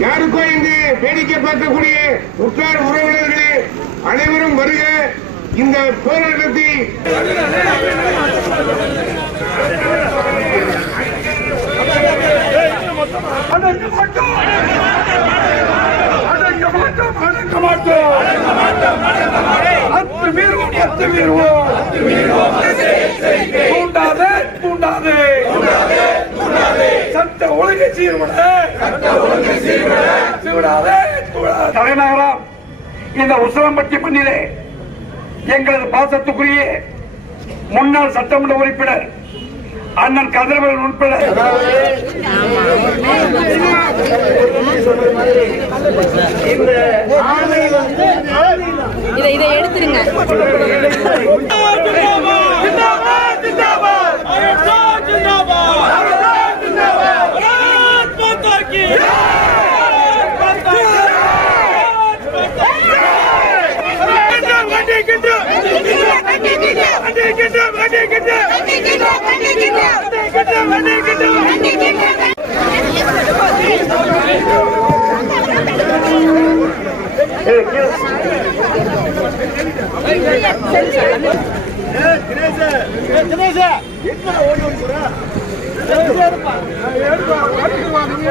யாருக்கோ இங்கு வேடிக்கை பார்க்கக்கூடிய உற்றார் உறவினர்களே அனைவரும் வருக இந்த போராட்டத்தை அடங்க மாட்டோம் அடங்க மாட்டோம் அடங்க மாட்டோம் அத்து மீறுவோம் அத்து மீறுவோம் தூண்டாதே தூண்டாதே ஒழுங்கை சீர்பட தலைநகரம் இந்த உசலம்பட்டி மண்ணிலே எங்களது பாசத்துக்குரிய முன்னாள் சட்டமன்ற உறுப்பினர் அண்ணன் கதிரவன் உட்பட இதை எடுத்துருங்க. Come on, Zach! என்னடா ஓடி ஓடி போற? ஏறுப்பா. ஏறுப்பா. ஓடிட்டு வா நீங்க